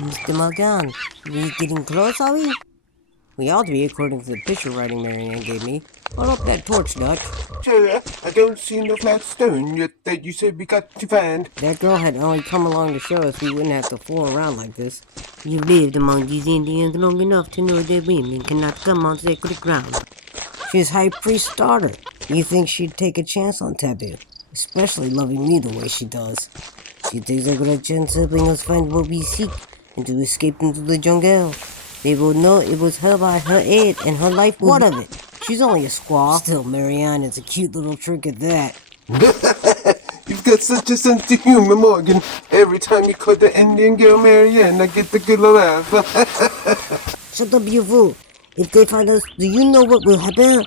Mr. Morgan, we getting close, are we? We ought to be, according to the picture writing Marianne gave me. Hold up that torch, Dutch. Sir, I don't see no flat stone yet that you said we got to find. That girl had only come along to show us we wouldn't have to fool around like this. You've lived among these Indians long enough to know that women cannot come on sacred ground. She's High Priest's daughter. You think she'd take a chance on Taboo? Especially loving me the way she does. She takes a great chance helping us find what we seek and to escape into the jungle. They will know it was her by her aid and her life. What of it? She's only a squaw. Still, Marianne is a cute little trick at that. You've got such a sense of humor, Morgan. Every time you call the Indian girl Marianne, I get the good laugh. Shut up, you fool. If they find us, do you know what will happen?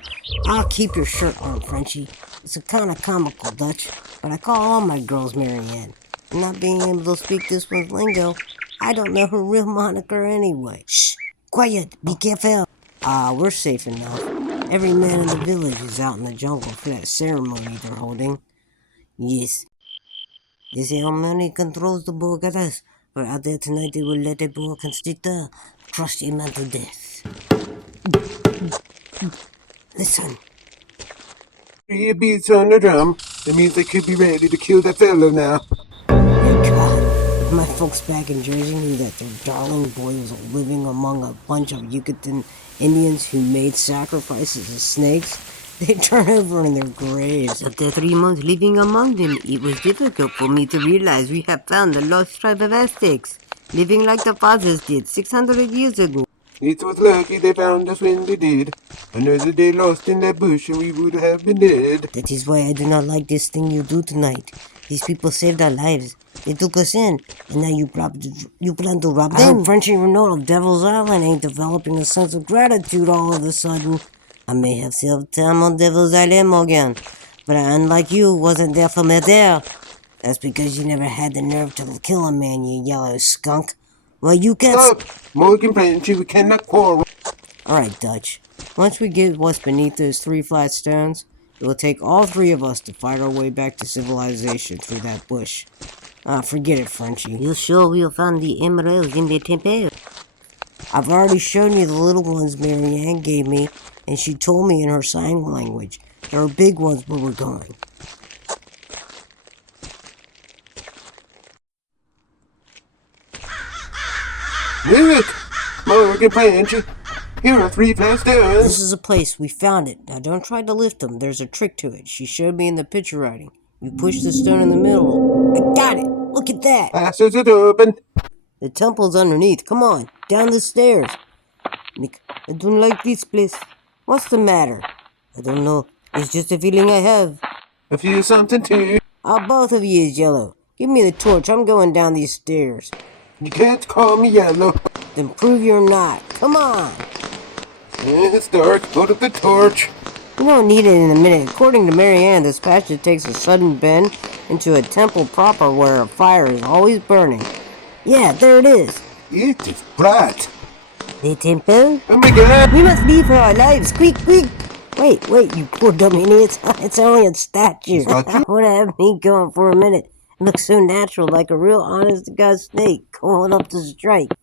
I'll keep your shirt on, Frenchie. It's a kind of comical, Dutch, but I call all my girls Marianne. And not being able to speak this one's lingo, I don't know her real moniker anyway. Shh! Quiet! Be careful! We're safe enough. Every man in the village is out in the jungle for that ceremony they're holding. Yes. The ceremony controls the Boa Goddess, for out there tonight they will let a boa constrictor crush him unto death. Listen. Three beats on the drum. That means they could be ready to kill that fellow now. Thank God. If my folks back in Jersey knew that their darling boy was living among a bunch of Yucatan Indians who made sacrifices of snakes, they'd turn over in their graves. After 3 months living among them, it was difficult for me to realize we had found the lost tribe of Aztecs, living like the fathers did 600 years ago. It was lucky they found us when they did. Another day lost in that bush and we would have been dead. That is why I do not like this thing you do tonight. These people saved our lives. They took us in, and now you plan to rob them? I hope Frenchie Renault of Devil's Island ain't developing a sense of gratitude all of a sudden. I may have served time on Devil's Island, Morgan, but unlike you, wasn't there for murder. That's because you never had the nerve to kill a man, you yellow skunk. Well, you can... Stop! Morgan Frenchy, we cannot quarrel. Alright, Dutch. Once we get what's beneath those 3 flat stones, it will take all 3 of us to fight our way back to civilization through that bush. Forget it, Frenchie. You sure we'll find the emeralds in the temple? I've already shown you the little ones Marianne gave me, and she told me in her sign language. There are big ones where we're going. Look! Morgan Frenchy, here are 3 flat stones. This is a place. We found it. Now don't try to lift them. There's a trick to it. She showed me in the picture writing. You push the stone in the middle. I got it! Look at that! Passes it open. The temple's underneath. Come on, down the stairs. I don't like this place. What's the matter? I don't know. It's just a feeling I have. I feel something too. Both of you is yellow. Give me the torch. I'm going down these stairs. You can't call me yellow. Then prove you're not. Come on. It's dark. Put up the torch. You don't need it in a minute. According to Marianne, this passage takes a sudden bend into a temple proper where a fire is always burning. Yeah, there it is. It is bright. The temple? Oh my God! We must leave for our lives. Quick, quick! Wait, you poor dumb idiots. It's only a statue. Would have me going for a minute. It looks so natural, like a real honest-to-God snake going up to strike.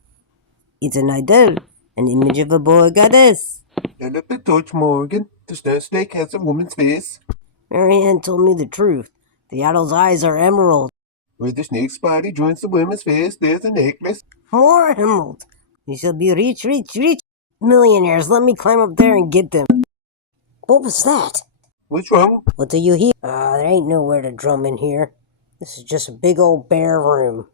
It's an idol, an image of a Boa Goddess. Light up the torch, Morgan. The stone snake has a woman's face. Marianne told me the truth. The idol's eyes are emerald. Where the snake's body joins the woman's face, there's a necklace. More emerald. We shall be rich. Millionaires, let me climb up there and get them. What was that? What's wrong? What do you hear? There ain't nowhere to drum in here. This is just a big old bare room.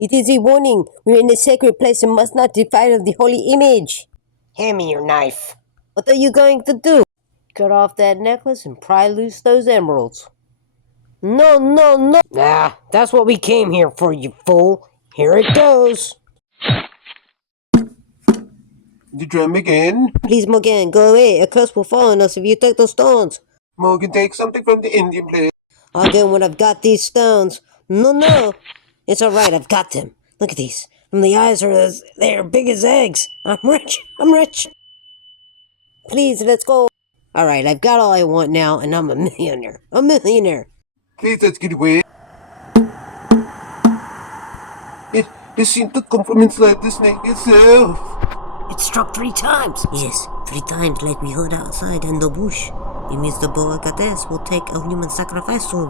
It is a warning. We're in a sacred place and must not defile the holy image. Hand me your knife. What are you going to do? Cut off that necklace and pry loose those emeralds. No. Nah, that's what we came here for, you fool. Here it goes. The drum again. Please, Morgan, go away. A curse will fall on us if you take those stones. Morgan, take something from the Indian place. I'll get when I've got these stones. No. It's alright, I've got them. Look at these. From the eyes they're big as eggs. I'm rich. Please, let's go. Alright, I've got all I want now, and I'm a millionaire. A millionaire! Please let's get away. It seemed to come from inside the snake itself. It struck 3 times! Yes, 3 times like we heard outside in the bush. It means the Boa Goddess will take a human sacrifice for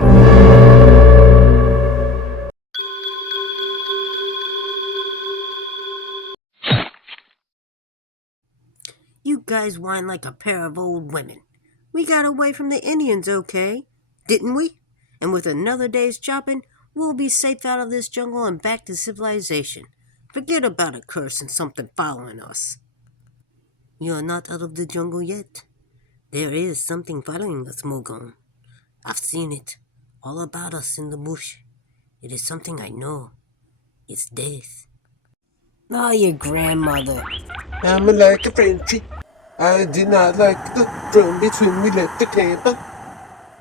You guys whine like a pair of old women. We got away from the Indians okay, didn't we? And with another day's chopping, we'll be safe out of this jungle and back to civilization. Forget about a curse and something following us. You're not out of the jungle yet. There is something following us, Mogon. I've seen it, all about us in the bush. It is something I know. It's death. Oh, your grandmother. I'm like a Frenchie. I did not like the drum beats when we left the camp.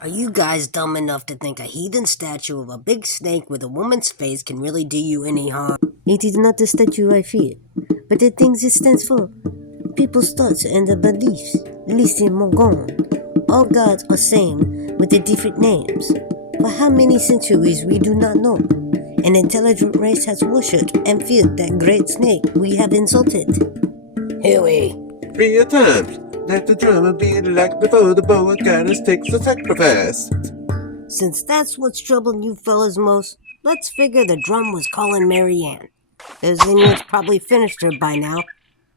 Are you guys dumb enough to think a heathen statue of a big snake with a woman's face can really do you any harm? It is not the statue I fear, but the things it stands for. People's thoughts and their beliefs. Listen, Mogon. All gods are same with the different names. For how many centuries we do not know. An intelligent race has worshipped and feared that great snake we have insulted. Huey. 3 times. Let the drama be like before the Boa Goddess takes the sacrifice. Since that's what's troubling you fellas most, let's figure the drum was calling Marianne. Those Indians probably finished her by now.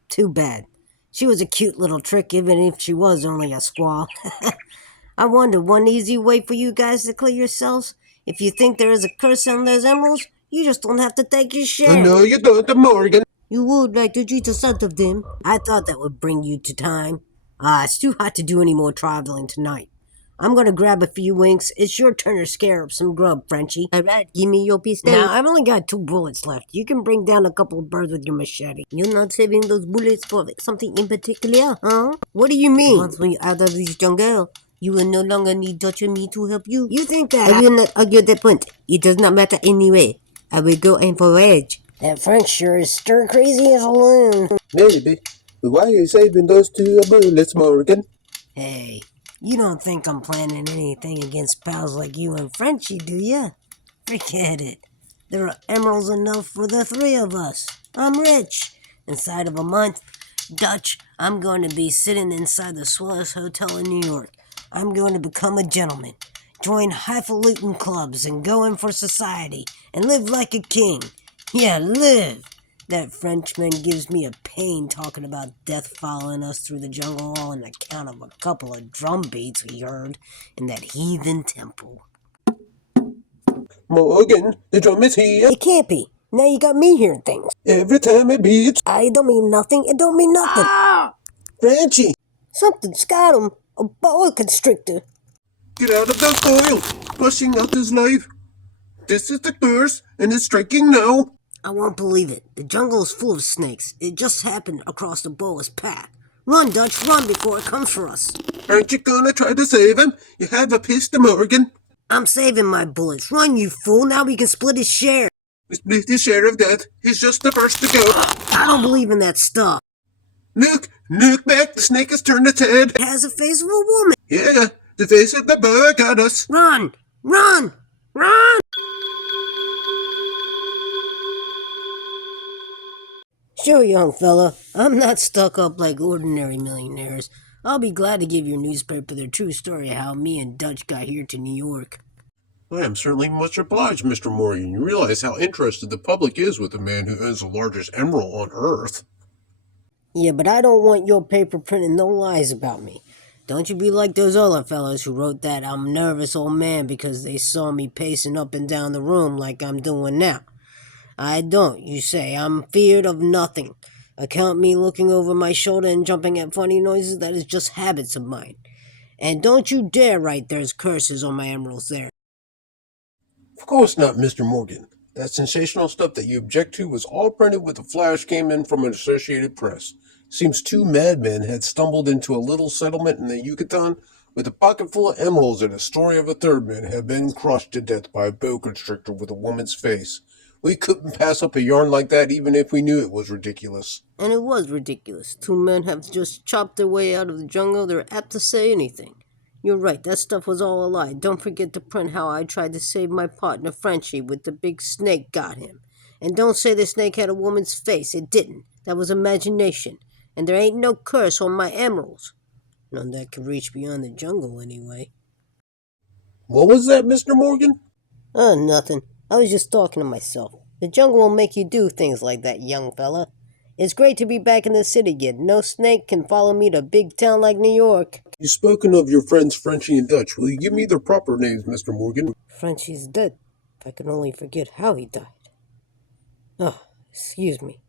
Too bad. She was a cute little trick even if she was only a squaw. I wonder one easy way for you guys to clear yourselves? If you think there is a curse on those emeralds, you just don't have to take your share. No, you don't, Morgan. You would like to cheat a sight of them. I thought that would bring you to time. It's too hot to do any more traveling tonight. I'm gonna grab a few winks. It's your turn to scare up some grub, Frenchie. Alright, give me your pistol. Now, I've only got 2 bullets left. You can bring down a couple of birds with your machete. You're not saving those bullets for something in particular, huh? What do you mean? Once we're out of this jungle, you will no longer need Dutch and me to help you. You think that? I will not argue that point. It does not matter anyway. I will go and forage. That French sure is stir crazy as a loon. Maybe. But why are you saving those 2 bullets, Morgan? Hey, you don't think I'm planning anything against pals like you and Frenchie, do ya? Forget it. There are emeralds enough for the 3 of us. I'm rich. Inside of a month, Dutch, I'm going to be sitting inside the swellest hotel in New York. I'm going to become a gentleman, join highfalutin clubs and go in for society and live like a king. Yeah, live! That Frenchman gives me a pain talking about death following us through the jungle all on account of a couple of drum beats we heard in that heathen temple. Morgan, the drum is here. It can't be. Now you got me hearing things. Every time it beats. I don't mean nothing. It don't mean nothing. Frenchie, Something's got him. A boa constrictor. get out of that coil. Pushing out his life. This is the curse, and it's striking now. I won't believe it. The jungle is full of snakes. It just happened across the boa's path. Run, Dutch, run before it comes for us. Aren't you gonna try to save him? You have a pistol, Morgan. I'm saving my bullets. Run, you fool. Now we can split his share. We split his share of that. He's just the first to go. I don't believe in that stuff. Look back. The snake has turned its head. It has a face of a woman. Yeah, the face of the Boa Goddess. Run! Run! Run! Sure, young fella. I'm not stuck up like ordinary millionaires. I'll be glad to give your newspaper the true story of how me and Dutch got here to New York. I am certainly much obliged, Mr. Morgan. You realize how interested the public is with the man who owns the largest emerald on Earth. Yeah, but I don't want your paper printing no lies about me. Don't you be like those other fellas who wrote that I'm nervous old man because they saw me pacing up and down the room like I'm doing now. I don't, you say. I'm feared of nothing. Account me looking over my shoulder and jumping at funny noises. That is just habits of mine. And don't you dare write there's curses on my emeralds there. Of course not, Mr. Morgan. That sensational stuff that you object to was all printed with a flash came in from an Associated Press. Seems 2 madmen had stumbled into a little settlement in the Yucatan with a pocket full of emeralds, and a story of a 3rd man had been crushed to death by a boa constrictor with a woman's face. We couldn't pass up a yarn like that even if we knew it was ridiculous. And it was ridiculous. Two men have just chopped their way out of the jungle. They're apt to say anything. You're right, that stuff was all a lie. Don't forget to print how I tried to save my partner Frenchie with the big snake got him. And don't say the snake had a woman's face. It didn't. That was imagination. And there ain't no curse on my emeralds. None that could reach beyond the jungle, anyway. What was that, Mr. Morgan? Oh, nothing. I was just talking to myself. The jungle will make you do things like that, young fella. It's great to be back in the city again. No snake can follow me to a big town like New York. You've spoken of your friends Frenchie and Dutch. Will you give me their proper names, Mr. Morgan? Frenchie's dead. If I could only forget how he died. Oh, excuse me.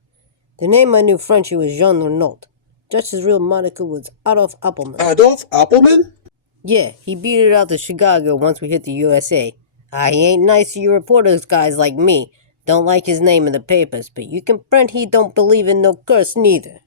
The name I knew Frenchie was Jean Renault. Dutch's real moniker was Adolf Appelman. Adolf Appelman? Yeah, he beat it out to Chicago once we hit the USA. He ain't nice to you reporters guys like me. Don't like his name in the papers, but you can print he don't believe in no curse neither.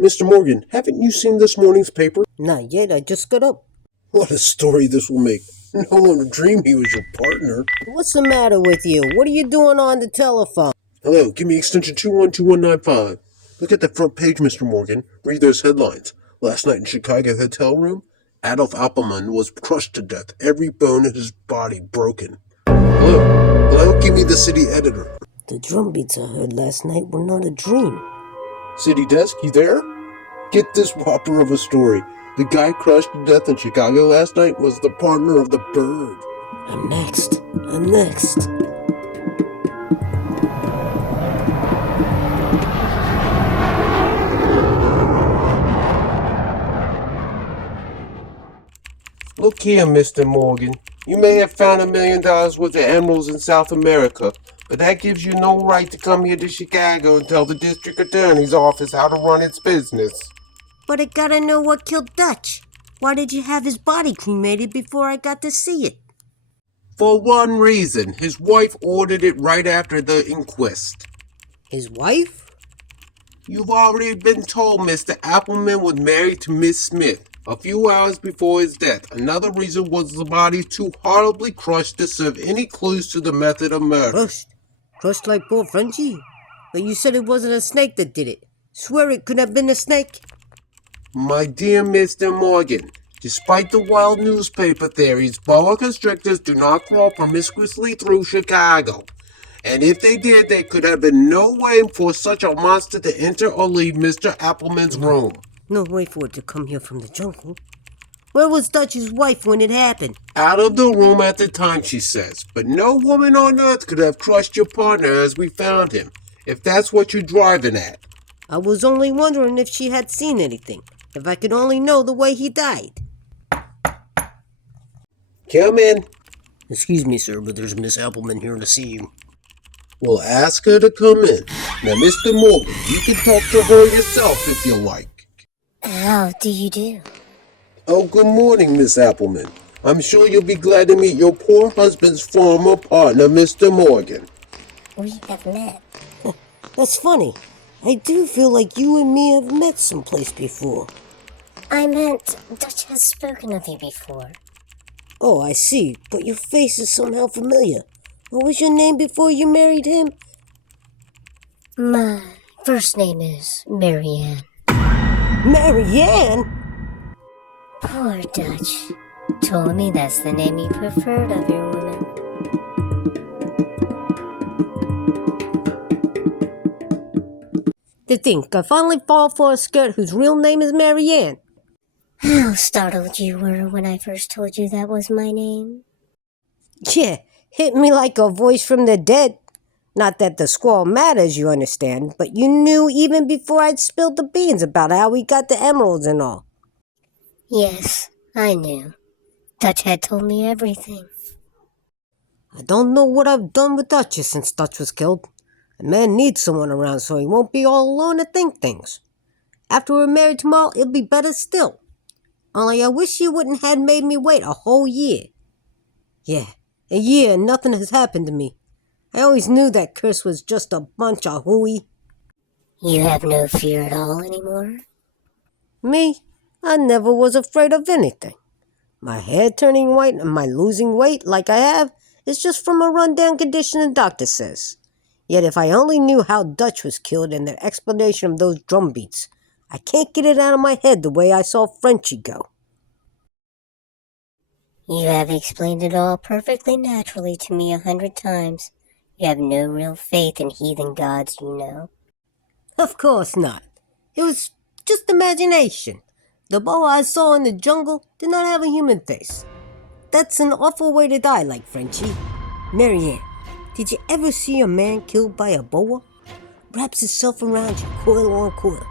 Mr. Morgan, haven't you seen this morning's paper? Not yet, I just got up. What a story this will make. No one would dream he was your partner. What's the matter with you? What are you doing on the telephone? Hello, give me extension 212195. Look at the front page, Mr. Morgan. Read those headlines. Last night in Chicago hotel room, Adolf Appelman was crushed to death, every bone in his body broken. Hello, give me the city editor. The drum beats I heard last night were not a dream. City desk, you there? Get this whopper of a story. The guy crushed to death in Chicago last night was the partner of the bird. I'm next. Look here, Mr. Morgan. You may have found $1 million worth of emeralds in South America, but that gives you no right to come here to Chicago and tell the district attorney's office how to run its business. But I gotta know what killed Dutch. Why did you have his body cremated before I got to see it? For one reason, his wife ordered it right after the inquest. His wife? You've already been told Mr. Appelman was married to Miss Smith a few hours before his death. Another reason was the body too horribly crushed to serve any clues to the method of murder. Crushed like poor Frenchie? But you said it wasn't a snake that did it. Swear it could have been a snake. My dear Mr. Morgan, despite the wild newspaper theories, boa constrictors do not crawl promiscuously through Chicago. And if they did, there could have been no way for such a monster to enter or leave Mr. Appelman's room. No way for it to come here from the jungle. Where was Dutch's wife when it happened? Out of the room at the time, she says. But no woman on earth could have crushed your partner as we found him, if that's what you're driving at. I was only wondering if she had seen anything. If I could only know the way he died. Come in. Excuse me, sir, but there's Miss Appelman here to see you. We'll ask her to come in. Now, Mr. Morgan, you can talk to her yourself if you like. How do you do? Oh, good morning, Miss Appelman. I'm sure you'll be glad to meet your poor husband's former partner, Mr. Morgan. We have met. That's funny. I do feel like you and me have met someplace before. I meant Dutch has spoken of you before. Oh, I see. But your face is somehow familiar. What was your name before you married him? My first name is Marianne. Marianne? Poor Dutch. Told me that's the name he preferred of your woman. To think I finally fall for a skirt whose real name is Marianne. How startled you were when I first told you that was my name. Yeah, hit me like a voice from the dead. Not that the squall matters, you understand, but you knew even before I'd spilled the beans about how we got the emeralds and all. Yes, I knew. Dutch had told me everything. I don't know what I've done with Dutch since Dutch was killed. A man needs someone around so he won't be all alone to think things. After we're married tomorrow, it'll be better still. Only I wish you wouldn't have made me wait a whole year. Yeah, a year and nothing has happened to me. I always knew that curse was just a bunch of hooey. You have no fear at all anymore? Me? I never was afraid of anything. My hair turning white and my losing weight like I have is just from a rundown condition the doctor says. Yet if I only knew how Dutch was killed and the explanation of those drum beats, I can't get it out of my head the way I saw Frenchie go. You have explained it all perfectly naturally to me 100 times. You have no real faith in heathen gods, you know. Of course not. It was just imagination. The boa I saw in the jungle did not have a human face. That's an awful way to die, like Frenchie. Marianne, did you ever see a man killed by a boa? Wraps itself around you, coil on coil,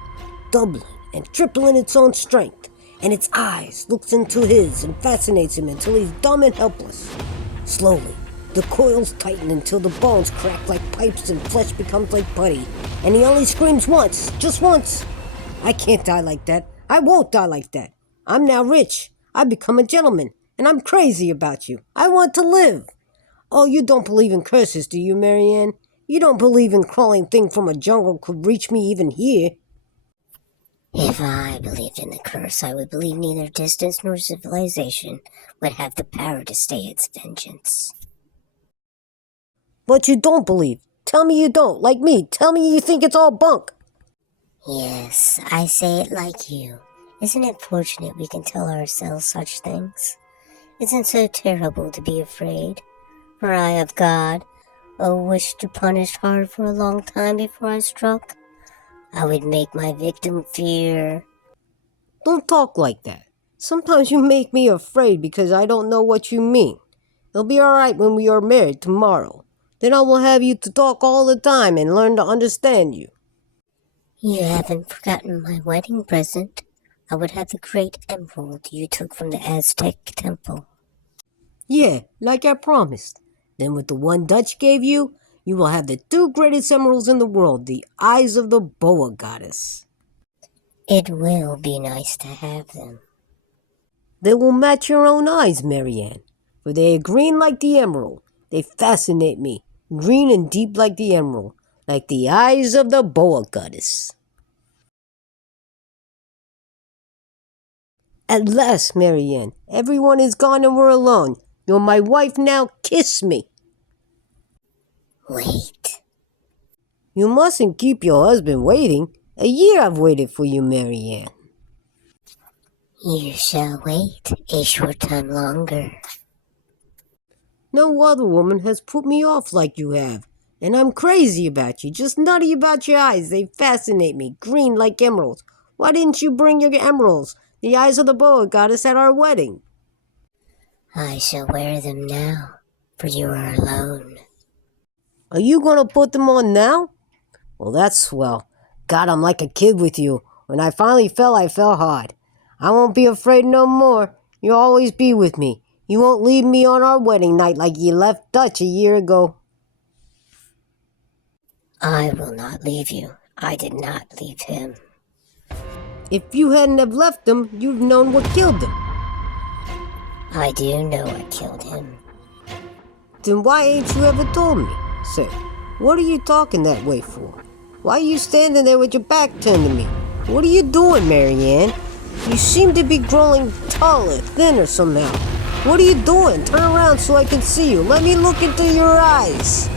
doubling and tripling its own strength, and its eyes looks into his and fascinates him until he's dumb and helpless. Slowly, the coils tighten until the bones crack like pipes and flesh becomes like putty, and he only screams once, just once. I can't die like that. I won't die like that. I'm now rich. I've become a gentleman, and I'm crazy about you. I want to live. Oh, you don't believe in curses, do you, Marianne? You don't believe in crawling thing from a jungle could reach me even here? If I believed in the curse, I would believe neither distance nor civilization would have the power to stay its vengeance. But you don't believe. Tell me you don't, like me. Tell me you think it's all bunk. Yes, I say it like you. Isn't it fortunate we can tell ourselves such things? Isn't it so terrible to be afraid? For I of God, wished to punish hard for a long time before I struck. I would make my victim fear. Don't talk like that. Sometimes you make me afraid because I don't know what you mean. It'll be alright when we are married tomorrow. Then I will have you to talk all the time and learn to understand you. You haven't forgotten my wedding present. I would have the great emerald you took from the Aztec temple. Yeah, like I promised. Then with the one Dutch gave you, you will have the 2 greatest emeralds in the world, the eyes of the Boa Goddess. It will be nice to have them. They will match your own eyes, Marianne, for they are green like the emerald. They fascinate me, green and deep like the emerald, like the eyes of the Boa Goddess. At last, Marianne, everyone is gone and we're alone. You're my wife now, kiss me. Wait. You mustn't keep your husband waiting. A year I've waited for you, Marianne. You shall wait a short time longer. No other woman has put me off like you have. And I'm crazy about you, just nutty about your eyes. They fascinate me, green like emeralds. Why didn't you bring your emeralds, the eyes of the Boa Goddess, at our wedding? I shall wear them now, for you are alone. Are you going to put them on now? Well, that's swell. God, I'm like a kid with you. When I finally fell, I fell hard. I won't be afraid no more. You'll always be with me. You won't leave me on our wedding night like you left Dutch a year ago. I will not leave you. I did not leave him. If you hadn't have left him, you'd known what killed him. I do know what killed him. Then why ain't you ever told me? Say, what are you talking that way for? Why are you standing there with your back turned to me? What are you doing, Marianne? You seem to be growing taller, thinner somehow. What are you doing? Turn around so I can see you. Let me look into your eyes.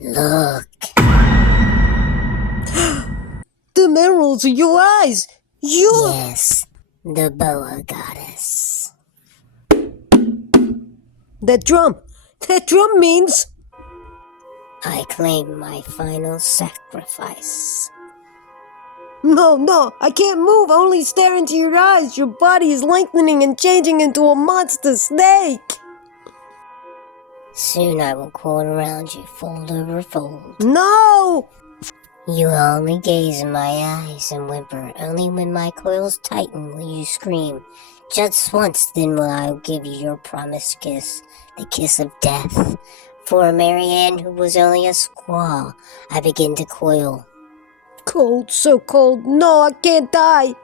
Look. The emeralds are your eyes. Yes, the Boa Goddess. That drum means... I claim my final sacrifice. No, I can't move. I only stare into your eyes. Your body is lengthening and changing into a monster snake. Soon I will coil around you, fold over fold. No! You will only gaze in my eyes and whimper. Only when my coils tighten will you scream. Just once, then will I give you your promised kiss, the kiss of death. For Marianne, who was only a squaw, I begin to coil. Cold, so cold. No, I can't die.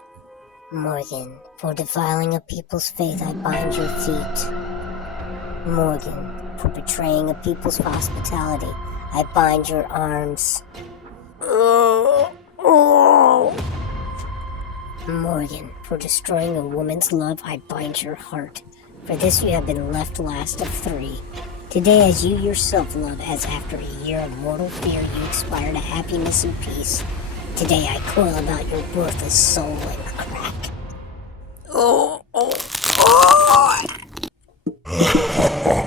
Morgan, for defiling a people's faith, I bind your feet. Morgan, for betraying a people's hospitality, I bind your arms. Morgan, for destroying a woman's love, I bind your heart. For this you have been left last of 3. Today, as you yourself love, as after a year of mortal fear you expire to happiness and peace, today I coil about your worthless soul like crack. Oh, oh, oh!